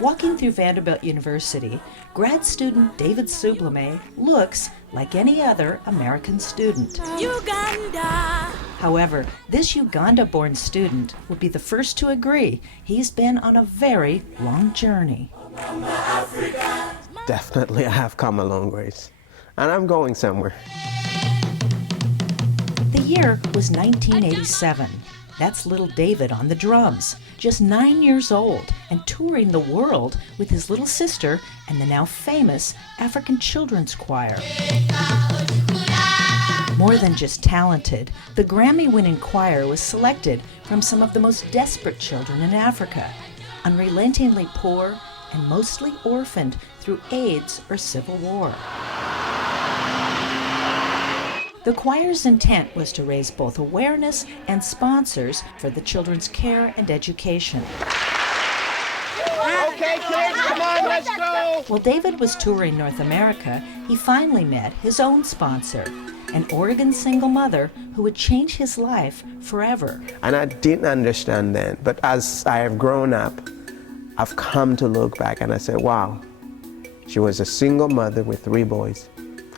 Walking through Vanderbilt University, grad student David Sublime looks like any other American student. Uganda. However, this Uganda-born student will be the first to agree he's been on a very long journey. Definitely, I have come a long ways, and I'm going somewhere. The year was 1987. That's little David on the drums, just 9 years old and touring the world with his little sister and the now famous African Children's Choir. More than just talented, the Grammy-winning choir was selected from some of the most desperate children in Africa, unrelentingly poor and mostly orphaned through AIDS or civil war. The choir's intent was to raise both awareness and sponsors for the children's care and education. Okay, kids, come on, let's go! While David was touring North America, he finally met his own sponsor, an Oregon single mother who would change his life forever. And I didn't understand then, but as I have grown up, I've come to look back and I said, wow, she was a single mother with 3 boys,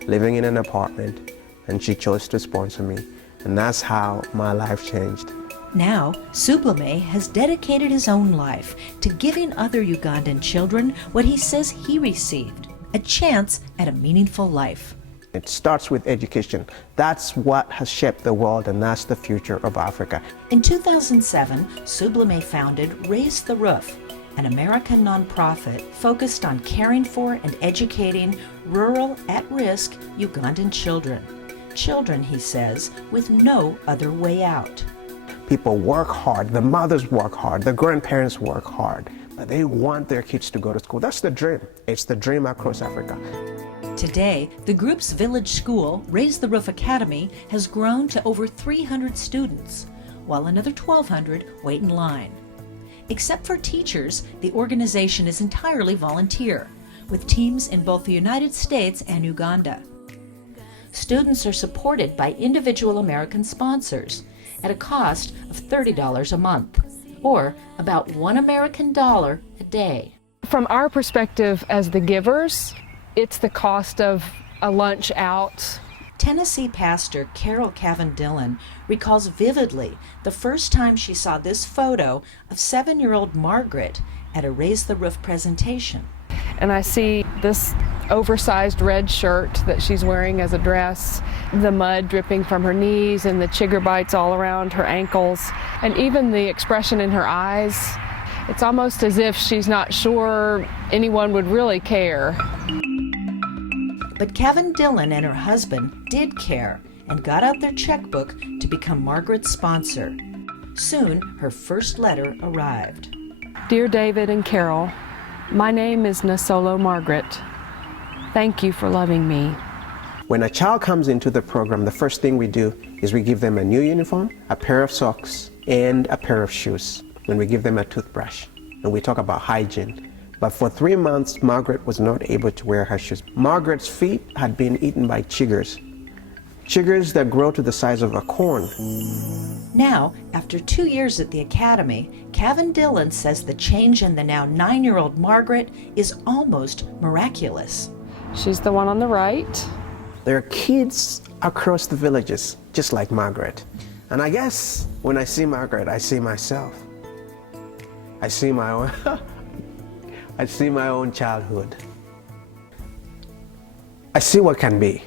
living in an apartment, and she chose to sponsor me. And that's how my life changed. Now, Sublime has dedicated his own life to giving other Ugandan children what he says he received, a chance at a meaningful life. It starts with education. That's what has shaped the world, and that's the future of Africa. In 2007, Sublime founded Raise the Roof, an American nonprofit focused on caring for and educating rural, at-risk Ugandan children. Children, he says, with no other way out. People work hard, the mothers work hard, the grandparents work hard, but they want their kids to go to school. That's the dream. It's the dream across Africa. Today, the group's village school, Raise the Roof Academy, has grown to over 300 students, while another 1,200 wait in line. Except for teachers, the organization is entirely volunteer, with teams in both the United States and Uganda. Students are supported by individual American sponsors at a cost of $30 a month, or about $1 American a day. From our perspective as the givers, it's the cost of a lunch out. Tennessee pastor Carol Cavin-Dillon recalls vividly the first time she saw this photo of 7-year-old Margaret at a Raise the Roof presentation. And I see this oversized red shirt that she's wearing as a dress, the mud dripping from her knees and the chigger bites all around her ankles, and even the expression in her eyes. It's almost as if she's not sure anyone would really care. But Cavin-Dillon and her husband did care and got out their checkbook to become Margaret's sponsor. Soon, her first letter arrived. Dear David and Carol, my name is Nasolo Margaret. Thank you for loving me. When a child comes into the program, the first thing we do is we give them a new uniform, a pair of socks, and a pair of shoes. When we give them a toothbrush, and we talk about hygiene. But for 3 months, Margaret was not able to wear her shoes. Margaret's feet had been eaten by chiggers. Chiggers that grow to the size of a corn. Now, after 2 years at the academy, Cavin-Dillon says the change in the now 9-year-old Margaret is almost miraculous. She's the one on the right. There are kids across the villages, just like Margaret. And I guess when I see Margaret, I see myself. I see my own, I see my own childhood. I see what can be.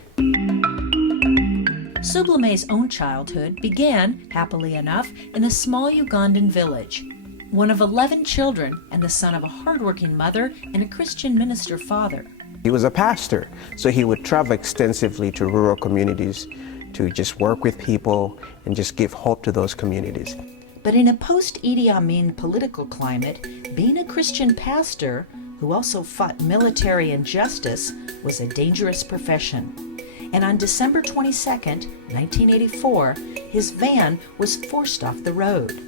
Sublime's own childhood began, happily enough, in a small Ugandan village. One of 11 children and the son of a hardworking mother and a Christian minister father. He was a pastor, so he would travel extensively to rural communities to just work with people and just give hope to those communities. But in a post-Idi Amin political climate, being a Christian pastor, who also fought military injustice, was a dangerous profession. And on December 22nd, 1984, his van was forced off the road.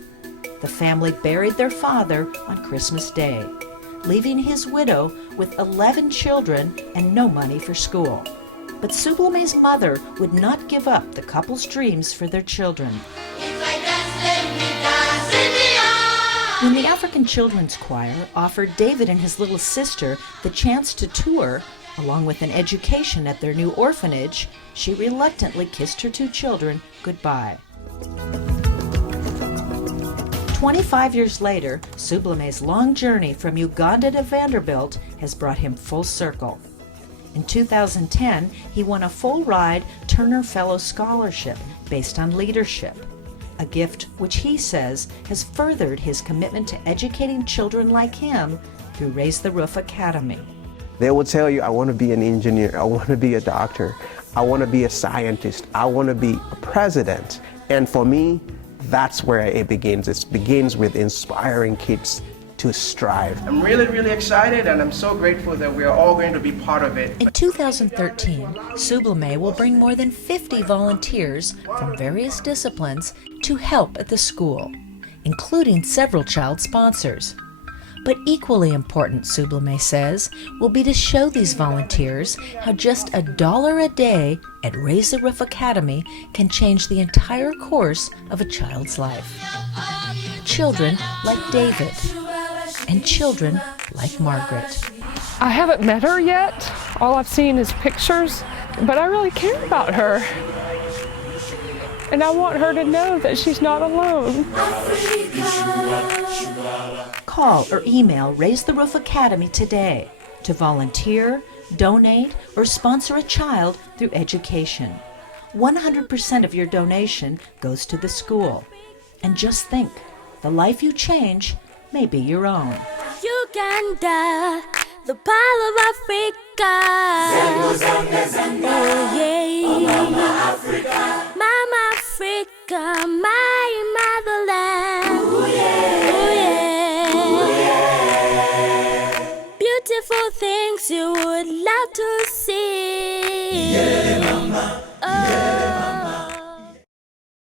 The family buried their father on Christmas Day, leaving his widow with 11 children and no money for school. But Sublime's mother would not give up the couple's dreams for their children. If I dance, let me dance. When the African Children's Choir offered David and his little sister the chance to tour, along with an education at their new orphanage, she reluctantly kissed her two children goodbye. 25 years later, Sublime's long journey from Uganda to Vanderbilt has brought him full circle. In 2010, he won a full-ride Turner Fellow Scholarship based on leadership, a gift which he says has furthered his commitment to educating children like him through Raise the Roof Academy. They will tell you, I want to be an engineer, I want to be a doctor, I want to be a scientist, I want to be a president. And for me, that's where it begins. It begins with inspiring kids to strive. I'm really, really excited, and I'm so grateful that we are all going to be part of it. In 2013, Sublime will bring more than 50 volunteers from various disciplines to help at the school, including several child sponsors. But equally important, Sublime says, will be to show these volunteers how just $1 a day at Raise the Roof Academy can change the entire course of a child's life. Children like David and children like Margaret. I haven't met her yet. All I've seen is pictures, but I really care about her. And I want her to know that she's not alone. Call or email Raise the Roof Academy today to volunteer, donate, or sponsor a child through education. 100% of your donation goes to the school. And just think, the life you change may be your own. Uganda, the Pearl of Africa. Oh, yeah. Mama Africa. Mama Africa, my motherland. Ooh, yeah. Ooh, yeah. Ooh, yeah. Beautiful things you would love to see. Yeah, mama.